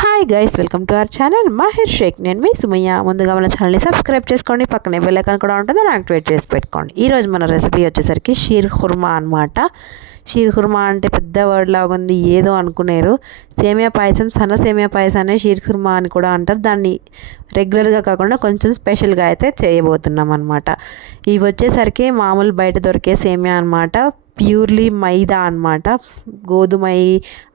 Hi guys welcome to our channel Mahir Shaikh నేను మీ Sumayya. ముందుగా మన ఛానల్ని సబ్స్క్రైబ్ చేసుకోండి. పక్కనే బెల్ కూడా ఉంటుంది. దాన్ని యాక్టివేట్ చేసి పెట్టుకోండి. ఈరోజు మన రెసిపీ వచ్చేసరికి షీర్ ఖుర్మా అనమాట షీర్ ఖుర్మా అంటే పెద్ద వర్డ్ లాగా ఉంది. ఏదో అనుకునేరు. సేమియా పాయసం సన్న సేమియా పాయసాన్ని షీర్ ఖుర్మా అని కూడా అంటారు. దాన్ని రెగ్యులర్గా కాకుండా కొంచెం స్పెషల్గా అయితే చేయబోతున్నాం అనమాట ఇవి వచ్చేసరికి మామూలు బయట దొరికే సేమియా అనమాట ప్యూర్లీ మైదా అనమాట గోధుమ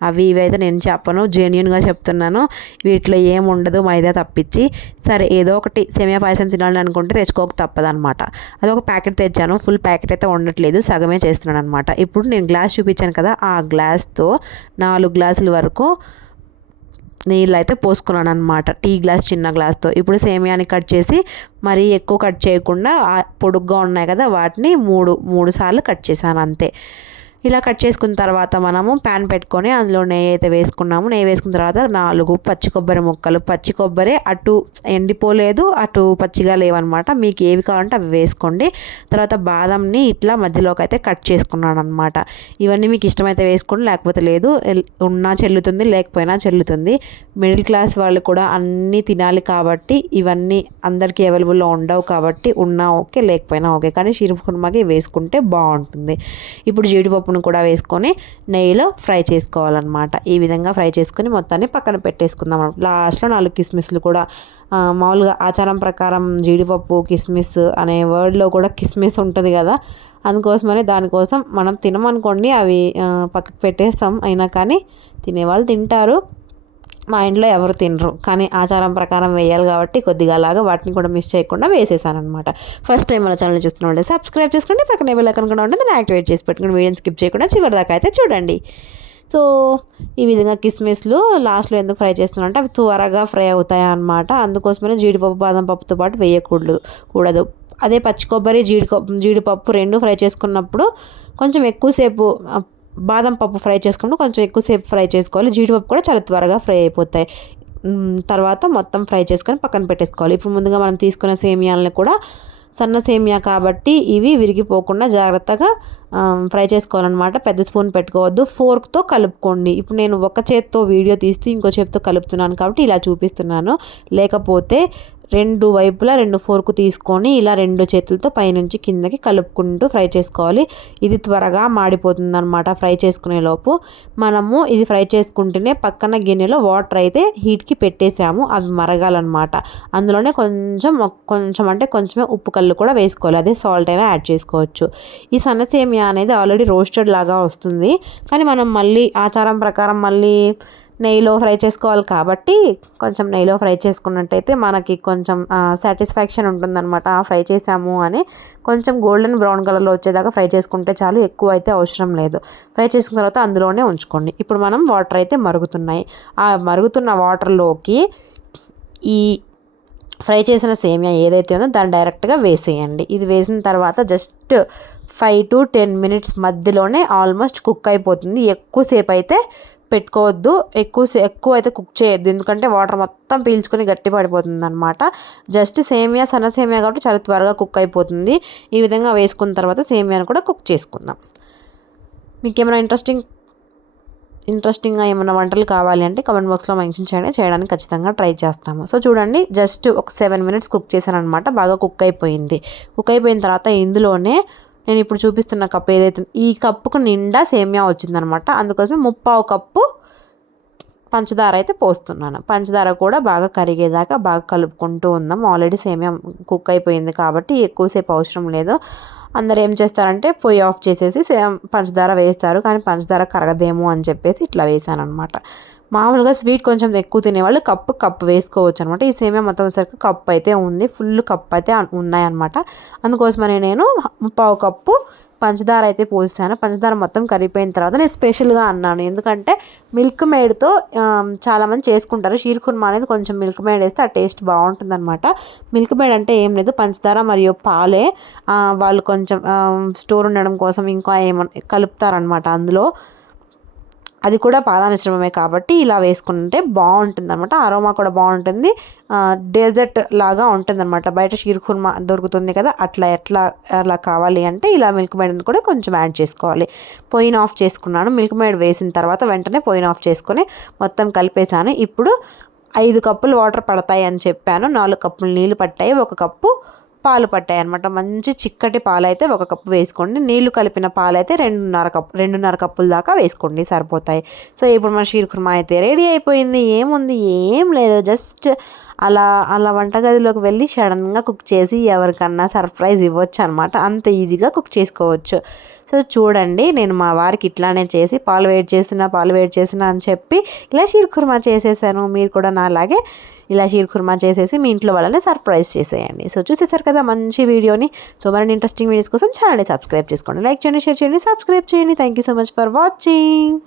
అవి ఇవి అయితే నేను చెప్పను జెన్యున్గా చెప్తున్నాను. వీటిలో ఏం ఉండదు మైదా తప్పించి. సరే ఏదో ఒకటి సేమియా పాయసం తినాలని అనుకుంటే తెచ్చుకోక తప్పదనమాట అది ఒక ప్యాకెట్ తెచ్చాను ఫుల్ ప్యాకెట్ అయితే ఉండట్లేదు సగమే చేస్తున్నాను అనమాట ఇప్పుడు నేను గ్లాస్ చూపించాను కదా ఆ గ్లాస్తో నాలుగు గ్లాసుల వరకు నీళ్ళు అయితే పోసుకున్నాను అనమాట టీ గ్లాస్ చిన్న గ్లాస్తో. ఇప్పుడు సేమియాని కట్ చేసి మరీ ఎక్కువ కట్ చేయకుండా పొడుగ్గా ఉన్నాయి కదా వాటిని మూడు మూడు సార్లు కట్ చేశాను అంతే. ఇలా కట్ చేసుకున్న తర్వాత మనము ప్యాన్ పెట్టుకొని అందులో నెయ్యి అయితే వేసుకున్నాము. నెయ్యి వేసుకున్న తర్వాత నాలుగు పచ్చి కొబ్బరి ముక్కలు. పచ్చి కొబ్బరి అటు ఎండిపోలేదు అటు పచ్చిగా లేవన్నమాట. మీకు ఏవి కావాలంటే అవి వేసుకోండి. తర్వాత బాదంని ఇట్లా మధ్యలోకి అయితే కట్ చేసుకున్నాను అనమాట ఇవన్నీ మీకు ఇష్టమైతే వేసుకోండి లేకపోతే లేదు. ఉన్నా చెల్లుతుంది లేకపోయినా చెల్లుతుంది. మిడిల్ క్లాస్ వాళ్ళు కూడా అన్నీ తినాలి కాబట్టి ఇవన్నీ అందరికీ అవైలబుల్లో ఉండవు కాబట్టి ఉన్నా ఓకే లేకపోయినా ఓకే. కానీ షీరుకుర్మాకి వేసుకుంటే బాగుంటుంది. ఇప్పుడు జీడిపప్పు పప్పును కూడా వేసుకొని నెయ్యిలో ఫ్రై చేసుకోవాలన్నమాట. ఈ విధంగా ఫ్రై చేసుకొని మొత్తాన్ని పక్కన పెట్టేసుకుందాం. లాస్ట్లో నాలుగు కిస్మిస్లు కూడా మామూలుగా ఆచారం ప్రకారం జీడిపప్పు కిస్మిస్ అనే వర్డ్లో కూడా కిస్మిస్ ఉంటుంది కదా అందుకోసమని దానికోసం మనం తినమనుకోండి అవి పక్కకు పెట్టేస్తాం. అయినా కానీ తినేవాళ్ళు తింటారు. మా ఇంట్లో ఎవరు తినరు. కానీ ఆచారం ప్రకారం వేయాలి కాబట్టి కొద్దిగా అలాగా వాటిని కూడా మిస్ చేయకుండా వేసేసాను అనమాట ఫస్ట్ టైం మన ఛానల్ చూస్తున్నాంటే సబ్స్క్రైబ్ చేసుకోండి. పక్కనే బెల్ కూడా కూడా దాన్ని యాక్టివేట్ చేసి పెట్టుకుని వీడియోని స్కిప్ చేయకుండా చివరి దాకా అయితే చూడండి. సో ఈ విధంగా కిస్మిస్లు లాస్ట్లో ఎందుకు ఫ్రై చేస్తున్నా అంటే అవి త్వరగా ఫ్రై అవుతాయి అన్నమాట అందుకోసమే జీడిపప్పు బాదం పప్పుతో పాటు వేయకూడదు కూడదు. అదే పచ్చి కొబ్బరి జీడి జీడిపప్పు రెండు ఫ్రై చేసుకున్నప్పుడు కొంచెం ఎక్కువసేపు బాదం పప్పు ఫ్రై చేసుకుంటూ కొంచెం ఎక్కువసేపు ఫ్రై చేసుకోవాలి. జీడిపప్పు కూడా చాలా త్వరగా ఫ్రై అయిపోతాయి. తర్వాత మొత్తం ఫ్రై చేసుకొని పక్కన పెట్టేసుకోవాలి. ఇప్పుడు ముందుగా మనం తీసుకున్న సేమియాలని కూడా సన్న సేమియా కాబట్టి ఇవి విరిగిపోకుండా జాగ్రత్తగా ఫ్రై చేసుకోవాలన్నమాట. పెద్ద స్పూన్ పెట్టుకోవద్దు. ఫోర్క్తో కలుపుకోండి. ఇప్పుడు నేను ఒక చేత్తో వీడియో తీస్తూ ఇంకో చేత్తో కలుపుతున్నాను కాబట్టి ఇలా చూపిస్తున్నాను. లేకపోతే రెండు వైపులా రెండు ఫోర్కు తీసుకొని ఇలా రెండు చేతులతో పైనుంచి కిందకి కలుపుకుంటూ ఫ్రై చేసుకోవాలి. ఇది త్వరగా మాడిపోతుంది అనమాట ఫ్రై చేసుకునే లోపు. మనము ఇది ఫ్రై చేసుకుంటేనే పక్కన గిన్నెలో వాటర్ అయితే హీట్కి పెట్టేసాము. అవి మరగాలన్నమాట. అందులోనే కొంచెం కొంచెం అంటే కొంచెమే ఉప్పు కళ్ళు కూడా వేసుకోవాలి. అదే సాల్ట్ అయినా యాడ్ చేసుకోవచ్చు. ఈ సన్నసేమియా అనేది ఆల్రెడీ రోస్టెడ్ లాగా వస్తుంది. కానీ మనం మళ్ళీ ఆచారం ప్రకారం మళ్ళీ నెయ్యిలో ఫ్రై చేసుకోవాలి కాబట్టి కొంచెం నెయ్యిలో ఫ్రై చేసుకున్నట్టయితే మనకి కొంచెం సాటిస్ఫాక్షన్ ఉంటుందన్నమాట. ఫ్రై చేసాము అని కొంచెం గోల్డెన్ బ్రౌన్ కలర్లో వచ్చేదాకా ఫ్రై చేసుకుంటే చాలు ఎక్కువ అయితే అవసరం లేదు. ఫ్రై చేసుకున్న తర్వాత అందులోనే ఉంచుకోండి. ఇప్పుడు మనం వాటర్ అయితే మరుగుతున్నాయి. ఆ మరుగుతున్న వాటర్లోకి ఈ ఫ్రై చేసిన సేమియా ఏదైతే ఉందో దాన్ని డైరెక్ట్గా వేసేయండి. ఇది వేసిన తర్వాత just five to ten minutes మధ్యలోనే ఆల్మోస్ట్ కుక్ అయిపోతుంది. ఎక్కువసేపు అయితే పెట్టుకోవద్దు. ఎక్కువ ఎక్కువ అయితే కుక్ చేయొద్దు. ఎందుకంటే వాటర్ మొత్తం పీల్చుకొని గట్టి పడిపోతుంది అనమాట జస్ట్ సేమియా సన్న సేమియా కాబట్టి చాలా త్వరగా కుక్ అయిపోతుంది. ఈ విధంగా వేసుకున్న తర్వాత సేమియాను కూడా కుక్ చేసుకుందాం. మీకు ఏమైనా ఇంట్రెస్టింగ్ ఇంట్రెస్టింగ్గా ఏమైనా వంటలు కావాలి అంటే కమెంట్ బాక్స్లో మెన్షన్ చేయండి. చేయడానికి ఖచ్చితంగా ట్రై చేస్తాము. సో చూడండి జస్ట్ ఒక సెవెన్ మినిట్స్ కుక్ చేశాను అనమాట బాగా కుక్ అయిపోయింది. కుక్ అయిపోయిన తర్వాత ఇందులోనే నేను ఇప్పుడు చూపిస్తున్న కప్ ఏదైతే ఈ కప్పుకు నిండా సేమియా వచ్చిందనమాట. అందుకోసం ముప్పావు కప్పు పంచదార అయితే పోస్తున్నాను. పంచదార కూడా బాగా కరిగేదాకా బాగా కలుపుకుంటూ ఉందాం ఆల్రెడీ సేమియా కుక్ అయిపోయింది కాబట్టి ఎక్కువసేపు అవసరం లేదు. అందరు ఏం చేస్తారంటే పొయ్యి ఆఫ్ చేసేసి సేమ్ పంచదార వేస్తారు. కానీ పంచదార కరగదేమో అని చెప్పేసి ఇట్లా వేసాను అనమాట మామూలుగా స్వీట్ కొంచెం ఎక్కువ తినేవాళ్ళు కప్పు కప్పు వేసుకోవచ్చు అనమాట ఈ సేమియా మొత్తం సరికి కప్పు అయితే ఉంది. ఫుల్ కప్పు అయితే ఉన్నాయన్నమాట అందుకోసమని నేను పావు కప్పు పంచదార అయితే పోసాను. పంచదార మొత్తం కరిగిపోయిన తర్వాత నేను స్పెషల్గా అన్నాను. ఎందుకంటే మిల్క్ మేడ్తో చాలామంది చేసుకుంటారు. షీర్ కుర్మా అనేది కొంచెం మిల్క్ మేడ్ వేస్తే ఆ టేస్ట్ బాగుంటుంది అనమాట మిల్క్ మేడ్ అంటే ఏం లేదు. పంచదార మరియు పాలే వాళ్ళు కొంచెం స్టోర్ ఉండడం కోసం ఇంకా ఏమన్నా కలుపుతారనమాట అందులో. అది కూడా పాల మిశ్రమమే కాబట్టి ఇలా వేసుకుంటే బాగుంటుంది అనమాట అరోమా కూడా బాగుంటుంది. డెజర్ట్ లాగా ఉంటుంది అనమాట బయట షీర్ కుర్మా దొరుకుతుంది కదా అట్లా ఎట్లా అలా కావాలి అంటే ఇలా మిల్క్ మేడ్ని కూడా కొంచెం యాడ్ చేసుకోవాలి. పొయ్యిని ఆఫ్ చేసుకున్నాను. మిల్క్ మేడ్ వేసిన తర్వాత వెంటనే పొయ్యిని ఆఫ్ చేసుకొని మొత్తం కలిపేసాను ఇప్పుడు ఐదు కప్పులు వాటర్ పడతాయి అని చెప్పాను. నాలుగు కప్పులు నీళ్ళు పట్టాయి. ఒక కప్పు పాలు పట్టాయి అనమాట మంచి చిక్కటి పాలైతే ఒక కప్పు వేసుకోండి. నీళ్ళు కలిపిన పాలైతే రెండున్నర కప్పు రెండున్నర కప్పుల దాకా వేసుకోండి సరిపోతాయి. సో ఇప్పుడు మన షీర్ కుర్మా అయితే రెడీ అయిపోయింది. ఏముంది? ఏం లేదు. జస్ట్ అలా అలా వంటగదిలోకి వెళ్ళి సడన్గా కుక్ చేసి ఎవరికన్నా సర్ప్రైజ్ ఇవ్వచ్చు అనమాట అంత ఈజీగా కుక్ చేసుకోవచ్చు. సో చూడండి నేను మా వారికి ఇట్లానే చేసి పాలు వేడి చేసిన పాలు వేడి చేసిన అని చెప్పి ఇలా షీర్ కుర్మా చేసేసాను. మీరు కూడా నాలాగే ఇలా షీర్ కుర్మా చేసేసి మీ ఇంట్లో వాళ్ళని సర్ప్రైజ్ చేసేయండి. సో చూసేసారు కదా మంచి వీడియోని. సో మరిన్ని ఇంట్రెస్టింగ్ వీడియోస్ కోసం ఛానల్ని సబ్స్క్రైబ్ చేసుకోండి. లైక్ చేయండి షేర్ చేయండి సబ్స్క్రైబ్ చేయండి. Thank you so much for watching